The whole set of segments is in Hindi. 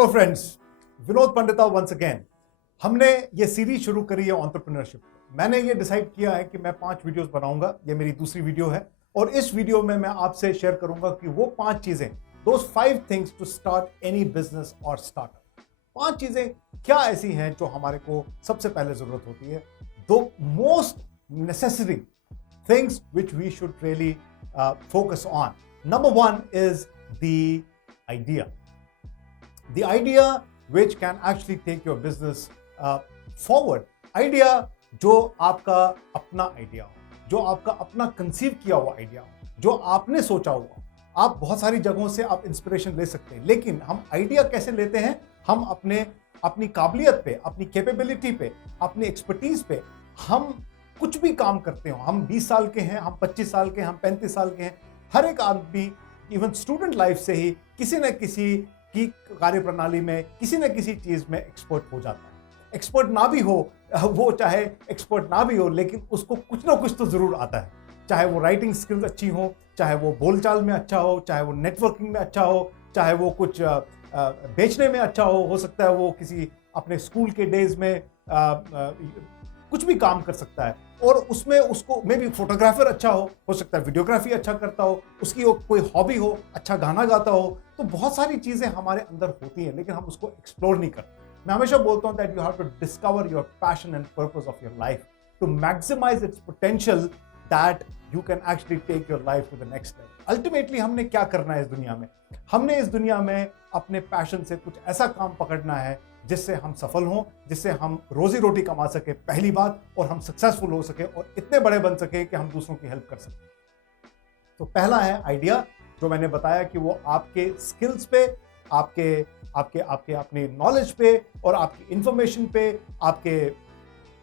Hello friends, Vinod Pandita once again. हमने ये सीरीज शुरू करी है एंटरप्रेन्योरशिप। मैंने ये डिसाइड किया है कि मैं 5 वीडियोस बनाऊंगा। ये मेरी दूसरी वीडियो है और इस वीडियो में मैं आपसे शेयर करूंगा कि वो 5 चीजें, those 5 things to start any business और स्टार्टअप। 5 चीजें क्या ऐसी हैं जो हमारे को सबसे पहले जरूरत होती है, दो most necessary things which we should really focus on. Number 1 is the idea. The idea which can actually take your business forward. Idea जो आपका अपना आइडिया हो, जो आपका अपना कंसीव किया हुआ आइडिया हो, जो आपने सोचा हुआ। आप बहुत सारी जगहों से आप इंस्पिरेशन ले सकते हैं, लेकिन हम आइडिया कैसे लेते हैं? हम अपनी काबिलियत पे, अपनी कैपेबिलिटी पे, अपनी एक्सपर्टीज पे हम कुछ भी काम करते हो। हम 20 साल के हैं, हम 25 साल के हैं, हम 35 साल के हैं। हर एक आदमी इवन स्टूडेंट लाइफ से ही किसी न किसी की कार्यप्रणाली में, किसी न किसी चीज में एक्सपर्ट हो जाता है। एक्सपर्ट ना भी हो, वो चाहे एक्सपर्ट ना भी हो, लेकिन उसको कुछ ना कुछ तो जरूर आता है। चाहे वो राइटिंग स्किल्स अच्छी हो, चाहे वो बोलचाल में अच्छा हो, चाहे वो नेटवर्किंग में अच्छा हो, चाहे वो कुछ बेचने में अच्छा हो सकता है वो किसी अपने स्कूल के डेज में कुछ भी काम कर सकता है। और उसमें उसको मे भी फोटोग्राफर अच्छा हो सकता है वीडियोग्राफी अच्छा करता हो, उसकी कोई हॉबी हो, अच्छा गाना गाता हो। तो बहुत सारी चीजें हमारे अंदर होती हैं, लेकिन हम उसको एक्सप्लोर नहीं करते। मैं हमेशा बोलता हूं that you have to discover your passion and purpose of your life to maximise its potential, that you can actually take your life to the next level. Ultimately हमने क्या करना है इस दुनिया में? हमने इस दुनिया में अपने पैशन से कुछ ऐसा काम पकड़ना है जिससे हम सफल हों, जिससे हम रोजी रोटी कमा सके पहली बात, और हम सक्सेसफुल हो सके और इतने बड़े बन सके कि हम दूसरों की हेल्प कर सकें। तो पहला है आइडिया, जो मैंने बताया कि वो आपके स्किल्स पे, आपके अपने नॉलेज पे और आपकी इंफॉर्मेशन पे, आपके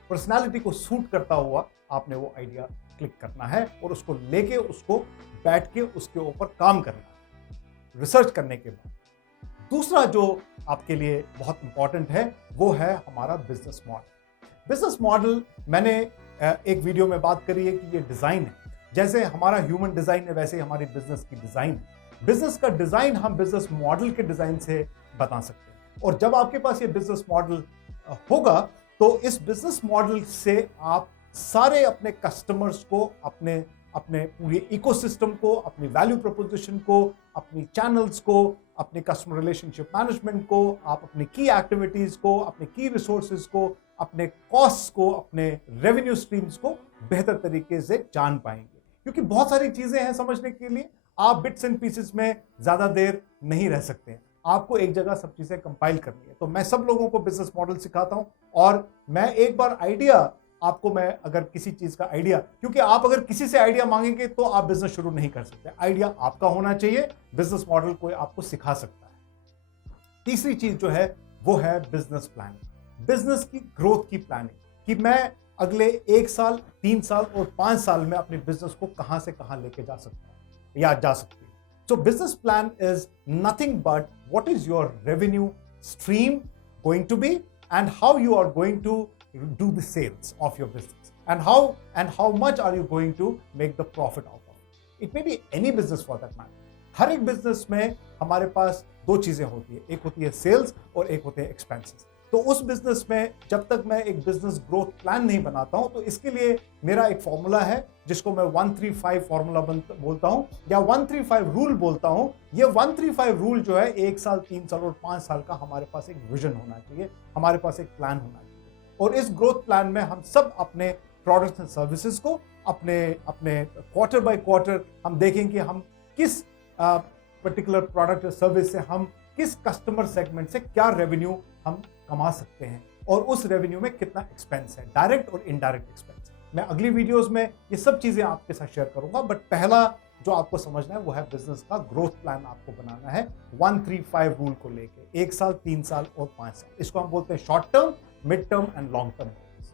पर्सनालिटी को सूट करता हुआ आपने वो आइडिया क्लिक करना है और उसको लेके उसको बैठ के उसके ऊपर काम करना है रिसर्च करने के बाद। दूसरा जो आपके लिए बहुत इंपॉर्टेंट है वो है हमारा बिजनेस मॉडल। बिजनेस मॉडल मैंने एक वीडियो में बात करी है कि ये डिजाइन है। जैसे हमारा ह्यूमन डिजाइन है, वैसे हमारी बिजनेस की डिजाइन है। बिजनेस का डिजाइन हम बिजनेस मॉडल के डिजाइन से बता सकते हैं। और जब आपके पास ये बिजनेस मॉडल होगा तो इस बिजनेस मॉडल से आप सारे अपने कस्टमर्स को, अपने पूरे इकोसिस्टम को, अपनी वैल्यू प्रोपोजिशन को, अपनी चैनल्स को, अपने कस्टमर रिलेशनशिप मैनेजमेंट को, आप अपनी की एक्टिविटीज को, अपने की रिसोर्सेज को, अपने कॉस्ट को, अपने रेवेन्यू स्ट्रीम्स को बेहतर तरीके से जान पाएंगे। क्योंकि बहुत सारी चीजें हैं समझने के लिए, आप बिट्स एंड पीसेस में ज्यादा देर नहीं रह सकते हैं। आपको एक जगह सब चीजें कंपाइल करनी है। तो मैं सब लोगों को बिजनेस मॉडल सिखाता हूं, और मैं एक बार आइडिया आपको, मैं अगर किसी चीज का आइडिया, क्योंकि आप अगर किसी से आइडिया मांगेंगे तो आप बिजनेस शुरू नहीं कर सकते। आइडिया आपका होना चाहिए, बिजनेस मॉडल कोई आपको सिखा सकता है। तीसरी चीज जो है वो है बिजनेस प्लानिंग, बिजनेस की ग्रोथ की प्लानिंग, कि मैं अगले 1 साल, 3 साल और 5 साल में अपने बिजनेस को कहां से कहां लेके जा सकता है या जा सकती है। So business plan is nothing but what is your revenue stream going to be, and how you are going to do the sales of your business, and how much are you going to make the profit out of it. It may be any business for that matter. हर एक बिजनेस में हमारे पास 2 चीजें होती है, एक होती है सेल्स और एक होते हैं एक्सपेंसेस। तो उस बिजनेस में जब तक मैं एक बिजनेस ग्रोथ प्लान नहीं बनाता हूं, तो इसके लिए मेरा एक फॉर्मूला है जिसको मैं 135 फॉर्मूला बोलता हूं या 135 रूल बोलता हूं। ये 135 रूल जो है 1 साल, 3 साल और 5 साल का हमारे पास एक विजन होना चाहिए, हमारे पास एक प्लान होना चाहिए। और इस ग्रोथ प्लान में हम सब अपने प्रोडक्ट्स एंड सर्विसेज को अपने क्वार्टर बाय क्वार्टर हम देखें कि हम किस पर्टिकुलर प्रोडक्ट या सर्विस से हम किस कस्टमर सेगमेंट से क्या रेवेन्यू हम कमा सकते हैं, और उस रेवेन्यू में कितना एक्सपेंस है, डायरेक्ट और इनडायरेक्ट एक्सपेंस। मैं अगली वीडियोस में ये सब चीजें आपके साथ शेयर करूंगा, बट पहला जो आपको समझना है वो है बिजनेस का ग्रोथ प्लान आपको बनाना है 135 रूल को लेके, 1 साल, 3 साल और 5 साल। इसको हम बोलते हैं short term, mid term and long term goals.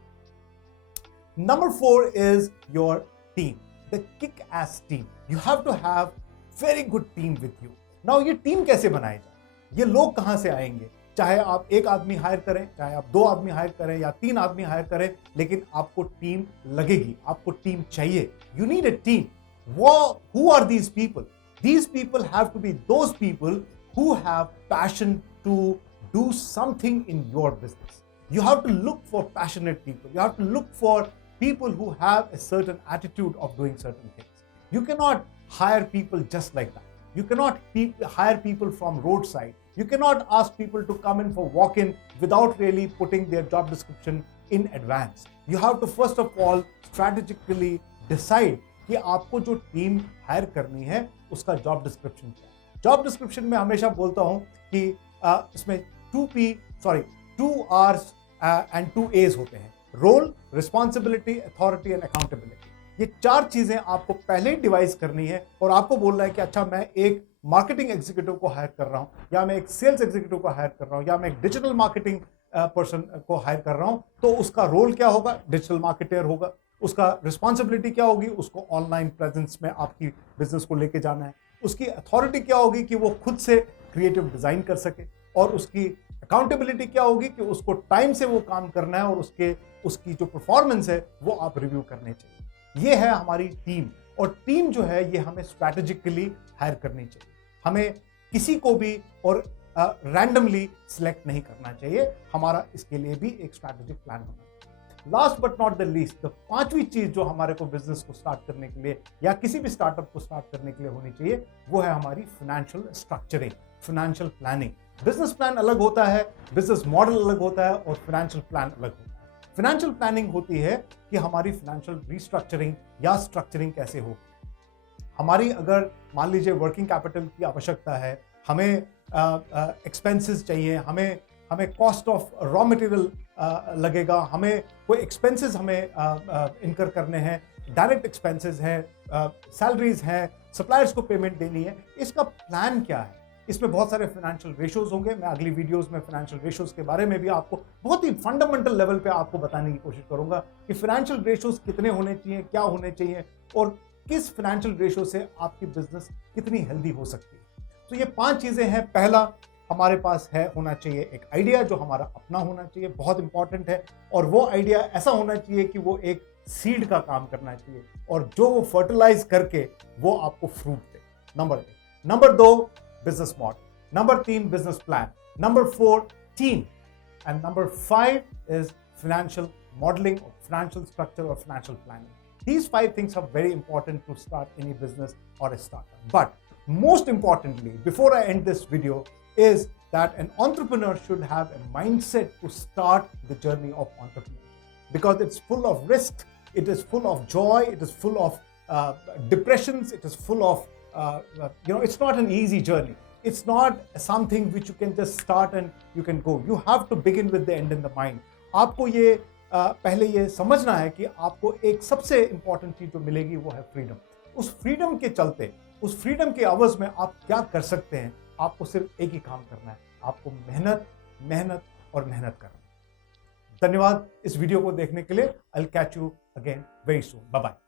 Number 4 is your team, the kick ass team. You have to have very good team with you. Now ये टीम कैसे बनाई जाए, ये लोग कहां से आएंगे? चाहे आप 1 आदमी हायर करें, चाहे आप 2 आदमी हायर करें या 3 आदमी हायर करें, लेकिन आपको टीम लगेगी, आपको टीम चाहिए। You need a team. Who are these people? These people have to be those people who have passion to do something in your business. You have to look for passionate people. You have to look for people who have a certain attitude of doing certain things. You cannot hire people just like that. You cannot hire people from roadside. You cannot ask people to come in for walk-in without really putting their job description in advance. You have to first of all strategically decide कि आपको जो टीम हायर करनी है उसका जॉब डिस्क्रिप्शन क्या है। जॉब डिस्क्रिप्शन में हमेशा बोलता हूं कि इसमें 2 R's एंड 2 A's होते हैं, role, responsibility, authority and accountability. ये 4 चीजें आपको पहले ही डिवाइस करनी है और आपको बोलना है कि अच्छा मैं एक मार्केटिंग एग्जीक्यूटिव को हायर कर रहा हूं, या मैं एक सेल्स एग्जीक्यूटिव को हायर कर रहा हूं, या मैं एक डिजिटल मार्केटिंग पर्सन को हायर कर रहा हूं, तो उसका रोल क्या होगा? डिजिटल मार्केटर होगा। उसका रिस्पॉन्सिबिलिटी क्या होगी? उसको ऑनलाइन प्रेजेंस में आपकी बिजनेस को लेके जाना है। उसकी अथॉरिटी क्या होगी कि वो खुद से क्रिएटिव डिजाइन कर सके, और उसकी अकाउंटेबिलिटी क्या होगी कि उसको टाइम से वो काम करना है और उसकी जो परफॉर्मेंस है वो आप रिव्यू करने चाहिए। ये है हमारी टीम, और टीम जो है ये हमें स्ट्रैटेजिकली हायर करनी चाहिए। हमें किसी को भी और रैंडमली सिलेक्ट नहीं करना चाहिए। हमारा इसके लिए भी एक स्ट्रैटेजिक प्लान होना चाहिए। Last but not the least, 5वीं चीज जो हमारे को बिजनेस को स्टार्ट करने के लिए या किसी भी स्टार्टअप को स्टार्ट करने के लिए होनी चाहिए, वो है हमारी financial structuring, financial planning. Business plan अलग होता है, बिजनेस मॉडल अलग होता है, और फाइनेंशियल प्लान अलग होता है। फाइनेंशियल प्लानिंग होती है कि हमारी फाइनेंशियल रिस्ट्रक्चरिंग या स्ट्रक्चरिंग कैसे हो। हमारी अगर मान लीजिए वर्किंग कैपिटल की आवश्यकता है, हमें एक्सपेंसेस चाहिए, हमें कॉस्ट ऑफ रॉ मटेरियल लगेगा, हमें कोई एक्सपेंसेस हमें इनकर करने हैं, डायरेक्ट एक्सपेंसेस हैं, सैलरीज हैं, सप्लायर्स को पेमेंट देनी है। इसका प्लान क्या है? इसमें बहुत सारे फाइनेंशियल रेशियोज होंगे। मैं अगली वीडियोस में फाइनेंशियल रेशियोज के बारे में भी आपको बहुत ही फंडामेंटल लेवल पे आपको बताने की कोशिश करूंगा कि फाइनेंशियल रेशियोज कितने होने चाहिए, क्या होने चाहिए, और किस फाइनेंशियल रेशियो से आपकी बिजनेस कितनी हेल्दी हो सकती है। तो ये 5 चीजें हैं। पहला, हमारे पास होना चाहिए एक आइडिया जो हमारा अपना होना चाहिए, बहुत इंपॉर्टेंट है, और वो आइडिया ऐसा होना चाहिए कि वो एक सीड का काम करना चाहिए, और जो वो फर्टिलाइज करके वो आपको fruit they. Number 2, business model. Number 3, business plan. Number 4, team. And number 5 is financial modelling, financial structure और financial planning. These 5 things are very important to start any business or a startup. But most importantly, before I end this video, is that an entrepreneur should have a mindset to start the journey of entrepreneurship, because it's full of risk, it is full of joy, it is full of depressions, it is full of it's not an easy journey. It's not something which you can just start and you can go. You have to begin with the end in the mind. आपको ये पहले ये समझना है कि आपको एक सबसे इंपॉर्टेंट चीज जो मिलेगी वो है फ्रीडम। उस फ्रीडम के चलते, उस फ्रीडम के आवाज में आप क्या कर सकते हैं? आपको सिर्फ एक ही काम करना है, आपको मेहनत मेहनत और मेहनत करना है। धन्यवाद इस वीडियो को देखने के लिए। I will catch you again very soon. Bye bye.